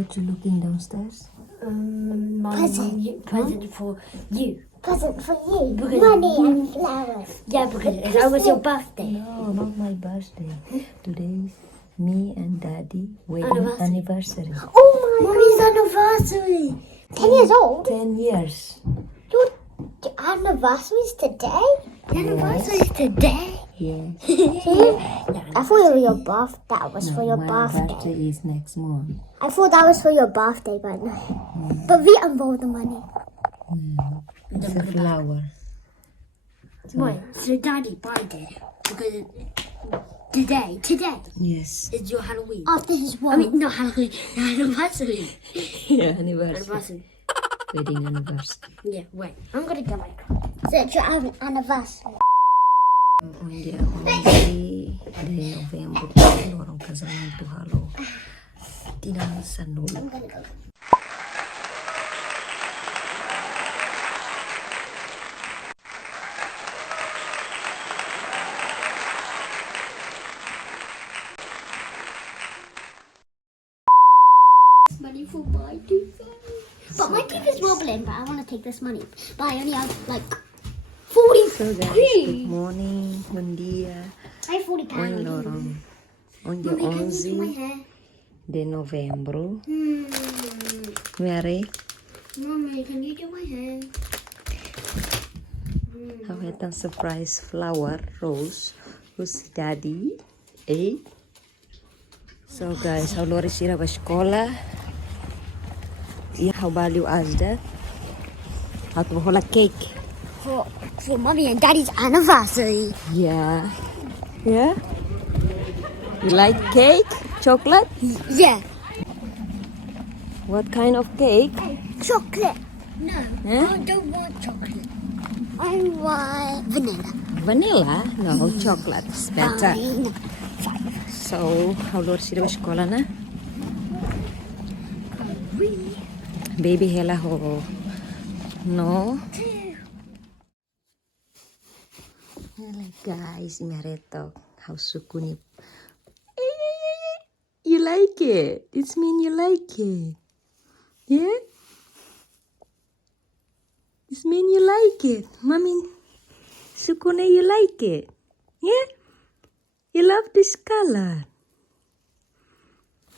What you looking downstairs? Present for you. Present for you. Because Money and flowers. Yeah, because it was your birthday. No, not my birthday. Today's me and Daddy wedding anniversary. Oh my Mommy's anniversary. 10 years old? 10 years. Your anniversary's today? The anniversary is today. Yes. I thought it was your birthday. That was for your My birthday. birthday is next month. I thought that was for your birthday, but no. But we involved the money. It's a flower. Wait, so Daddy bought it because today Yes. is your Halloween. After his I work. mean, not Halloween, anniversary. Yeah, anniversary. Anniversary. Wedding anniversary. Yeah, wait. I'm gonna get my card. So it's your anniversary. On dia 11 de novembro, Nian Loron Casamento, halo. Tinan sanul. I'm gonna go. Money for my teeth. But my teeth is wobbling, but I want to take this money. But I only have like 40 So guys, good morning, bom dia. I have 40 Nian pounds. Loron. On dia Mommy, can you do my 11 hair? de novembro. Mary, Mommy, can you do my hair? how het een surprise flower, rose, who's daddy, eh? So guys, how Lori sira ba sekolah? Iya, how value asda? How to hola cake? For mommy and daddy's anniversary. Yeah. Yeah? You like cake? Chocolate? Yeah. What kind of cake? Chocolate. No, Huh? I don't want chocolate. I want vanilla. Vanilla? No, chocolate is better. Fine. So, how Lord sila ba sekolah na? Baby hela ho. No? Hello guys, imareto. How sukuni. You like it? It's mean you like it. Yeah? It's mean you like it. Mommy, sukune you like it. Yeah? You love this color.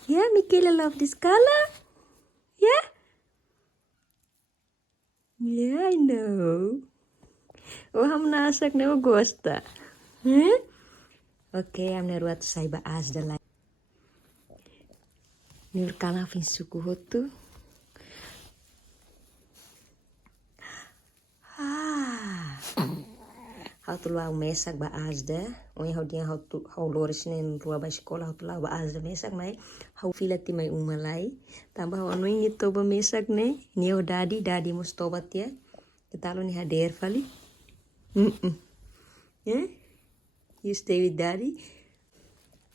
Yeah, Michaela love this color. Yeah? Yeah, I know. Oh, ham nasak na gosta. Huh? Okay, I'm neruat say baas dalay. Nur kana fin suku hotu. How to law mesak baas da. Only how dia how loris nen rua ba sekolah how to law baas da mesak mai. How filati mai umalai. Tambah ono ito ba mesak ne. Nio daddy mus tobat ya. Ketalo ni hader fali. Yeah? You stay with daddy?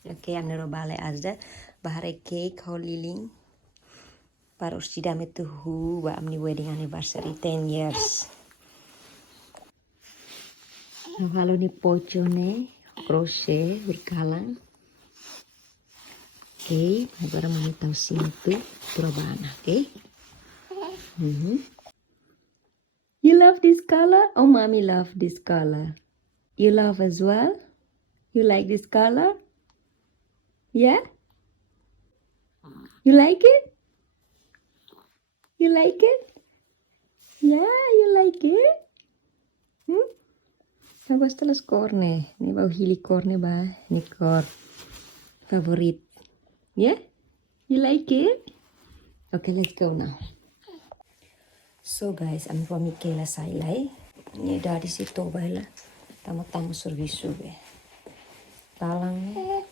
Okay, I'm nero bale azda. Bahare cake how liling. Para ustida metuhu ba amni wedding anniversary 10 years. Halo ni pocho ne, crochet, berkalang. Okay, agora mami tahu sinto, turabana, okay? You love this color? Oh, mommy love this color. You love as well? You like this color? Yeah? You like it? You like it? Yeah, you like it? Nou basta las corne. Ni bau hili corne ba? Ni cor favorite. Yeah? You like it? Okay, let's go now. So guys, I'm from Michaela Sailay. Ni dari situ baila. Tamu-tamu servisu be. Talang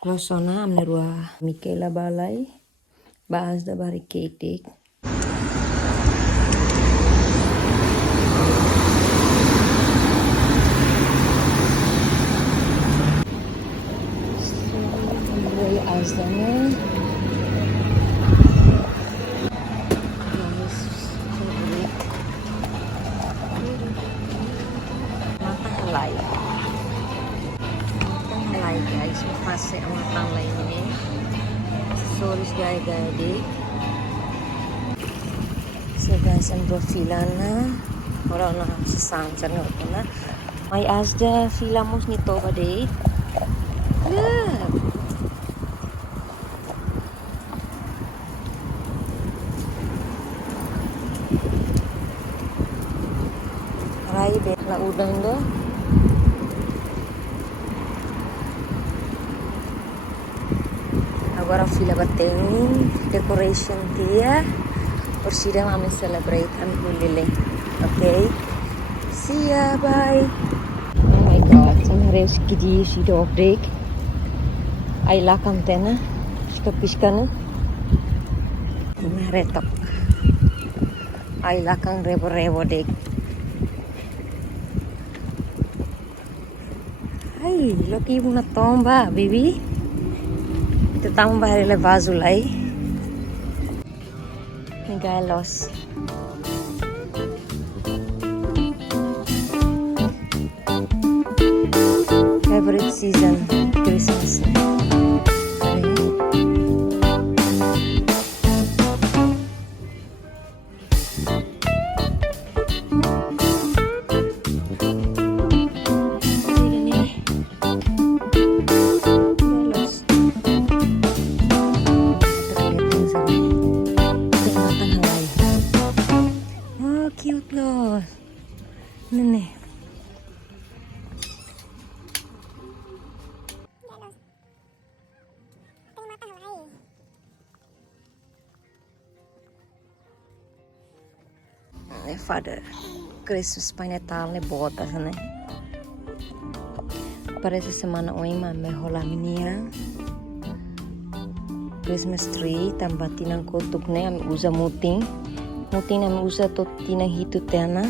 Klosona am nerua Michaela balai. Baas da bari cake. Azdannya Matan halai guys, Fase ang Matan halai ini. Sorry guys, So guys, andro fila na. Wala na Sasan sa noto na. May asda fila mo nito ba deit? Look! Rai deh la udang do. Agora fila bateng decoration dia. Or sida kami celebrate kami ulile. Okay? See ya, bye. Oh my god, sen harus gidi sida opdek. Ay lakam tena. Piskana. Retok. Ay lakang rebo dek. Ay, loki una tomba, baby. Ito tama ba rin vazulay? Galos. Favorite season, Christmas. Cute loh. Ini. Father, Christmas pa Natal ni bota sana. Parece semana hoy mame hola minia. Christmas tree tambah tinang kutuk ne ami usa muting. Muting ami usa to tinang hitu tena.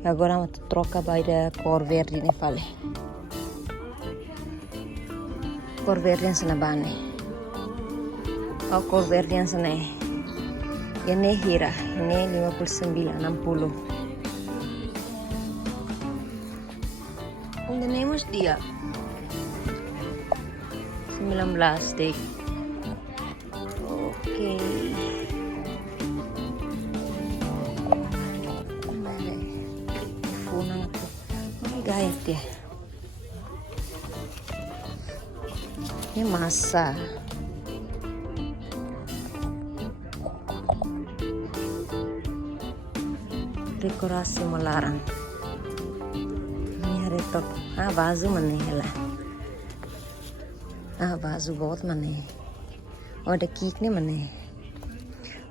Agora ma troca by the cor verde ne fale. Cor verde sana bane. O cor verde sana. Ini hira, ini 59, 60. Kung ganemos dia 19 dek. Okay. Phone na to. Okay, gayat dia. Ini masa. Dekorasi melarang. Ini hari top. Bazu mana hela. Bazu बहुत mana. और ada cake ni mana.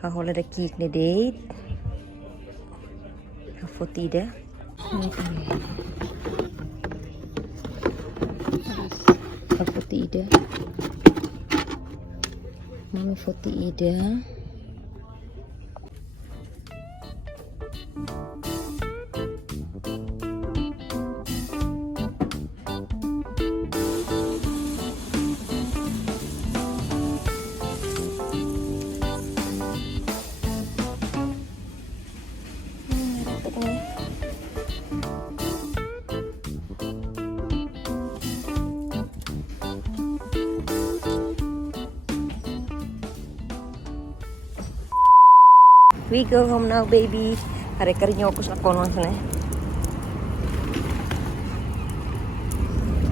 Hola ada cake ni deit. Foto ide. Foto ide. Mami foto ide. We go home now, baby. Hari karinya aku sa konon sana.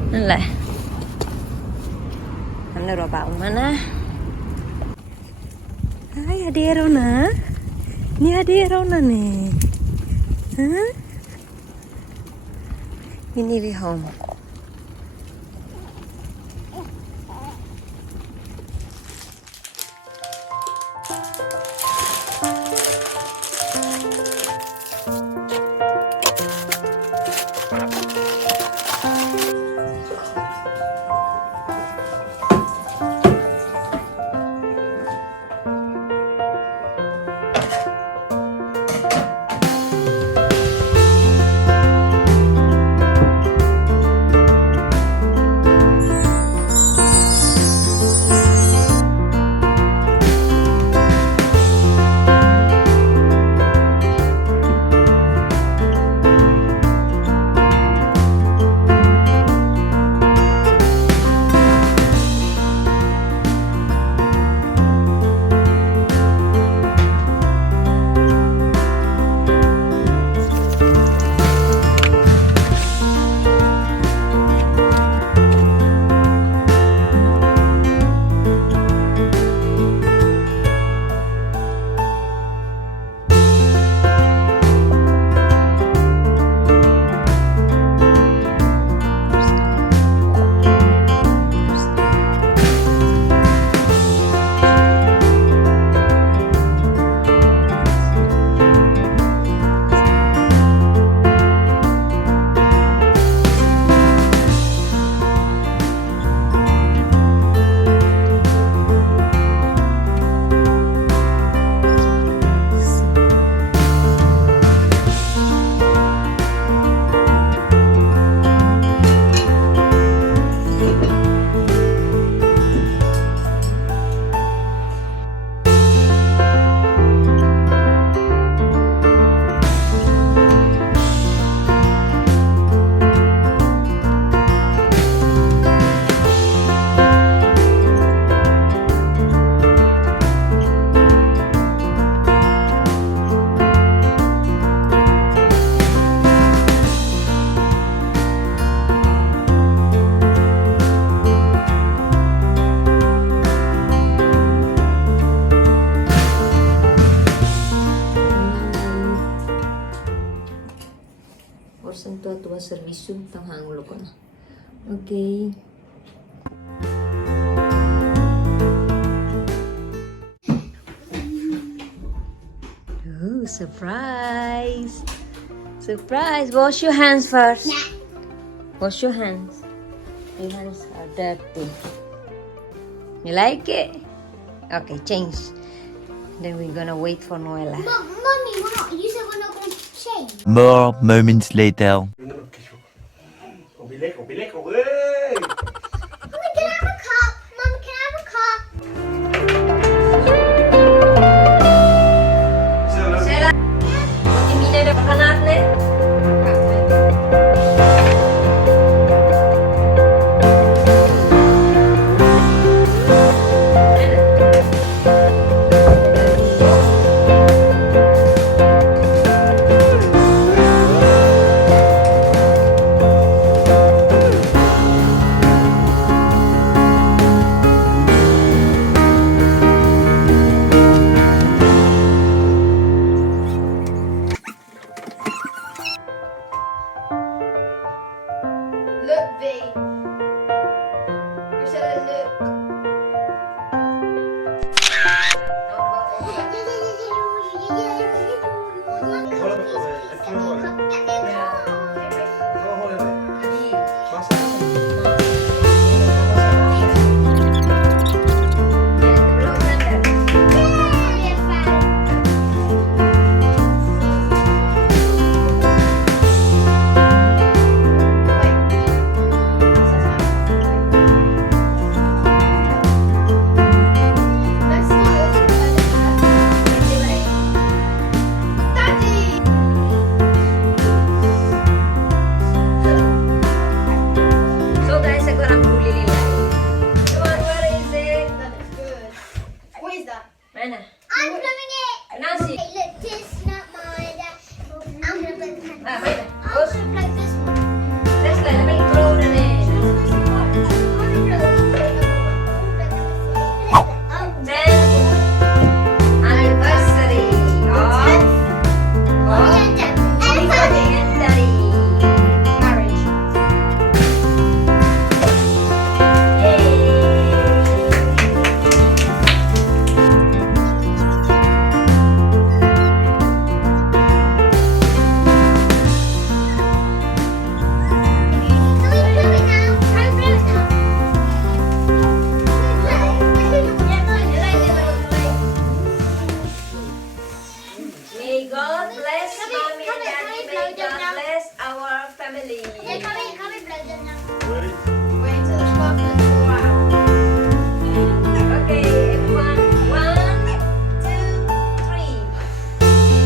Nala. Ano ra ba mana? Ay, adero na. Ni adero na ne. Huh? We need it home. ang ulo ko na. Okay. Oh, surprise! Surprise! Wash your hands first. Wash your hands. Your hands are dirty. You like it? Okay, change. Then we're gonna wait for Noella. Mommy, we're not. You said we're not going to change. More moments later. ของพี่เล็กของพี่เล็กของเอ้ย Mommy, can I have a cup? Mommy, can I have a cup? Sela, timina na pakanat ne. Look, V. You said look. So guys, ako lang huli nila. Come on, where is it? That looks good. What is that? Mana? I'm doing it. Nancy. Hey, look, this is not mine. I'm gonna play the Ah, pen. mana? I'm Bos, gonna play this one. Tesla, na may throw na ne. Anniversary of legendary marriage. May God bless mommy and daddy. May God bless our family. Wait till the sparklers pour out. Okay, everyone. 1, 2, 3.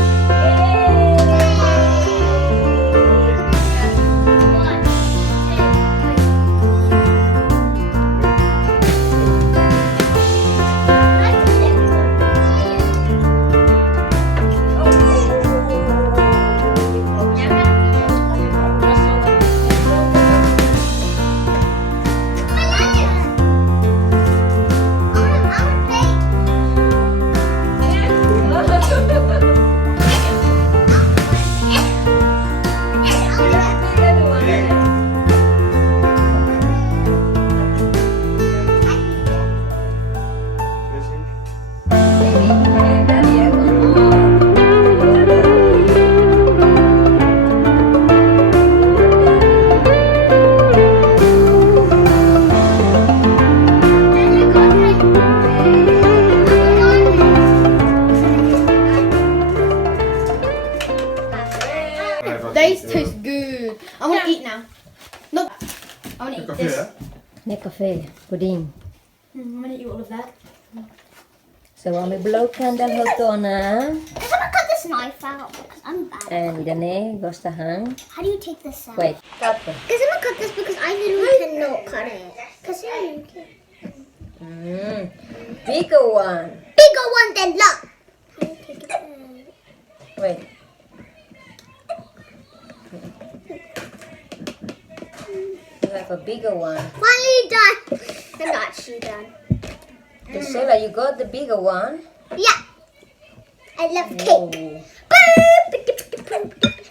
These taste good. I want to eat now. No, I want to eat this. Cafe, pudding. I'm going to eat all of that. So may blow candle hotu na. Because I'm gonna cut this knife out because I'm bad. And idane gosta hang. How do you take this out? Wait, cut. Because I'm gonna cut this because I literally cannot cut it. Because Bigger one. bigger one than look. How do you take it out? Wait. You have a bigger one. Finally done. I'm not actually done. Priscilla, you got the bigger one? Yeah. I love Whoa. cake.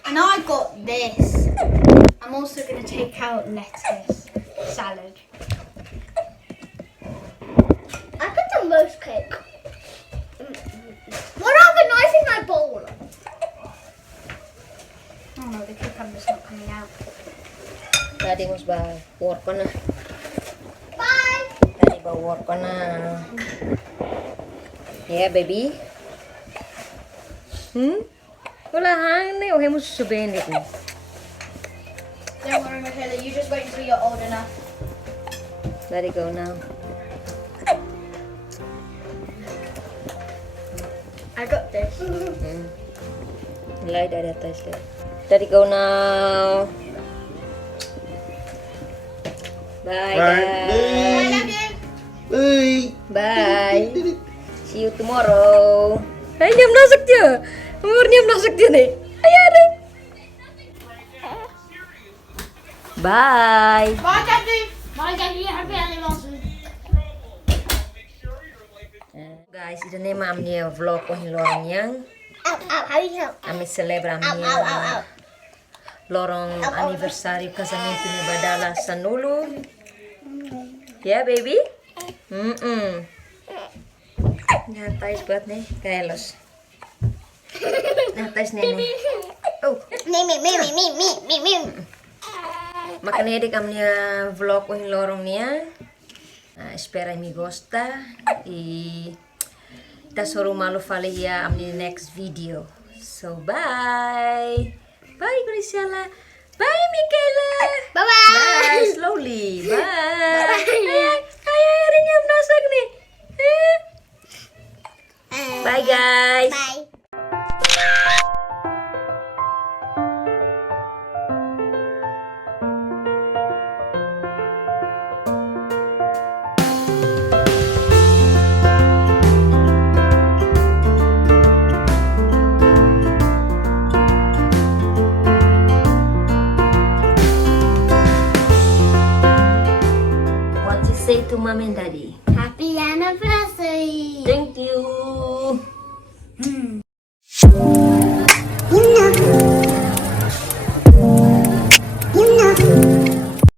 And I got this. I'm I'm also going to take out lettuce, salad. I put the most cake. What are the knife in my bowl? Oh no, the cucumber's not coming out. Tadi mas ba work ko na. Bye. Tadi ba work ko na. Yeah, baby. Wala hang na. Okay mo susubayin dito. Don't worry, Michaela, you just wait until you're old enough. Let it go now. I got this. Light ada atas deh. Let it go now. Bye guys. Bye. Bye. See you tomorrow. Ay, niam nasik dia. Umurnya nasik dia nih. Ayo deh. Bye. Bye, Daddy. Bye, Daddy. Happy anniversary. Guys, ito na yung amnia vlog ko hilorong yang. Ow, ow, how you help? Kami celebra amnia lorong anniversary casamento ni Badala sa Nulu. Yeah, baby? Natais buat nih, Kalos. Natais nih. Oh, Me. makanya di amnia vlog ko hilorong niya. Espera mi gosta y Hasoru malu fali ya amni next video. So bye. Bye Grisela. Bye Michaela. Bye-bye. Bye slowly. Bye. Ay, rin yung nasag ni. Bye guys. Bye. What you say to mom and daddy? Happy anniversary. Thank you.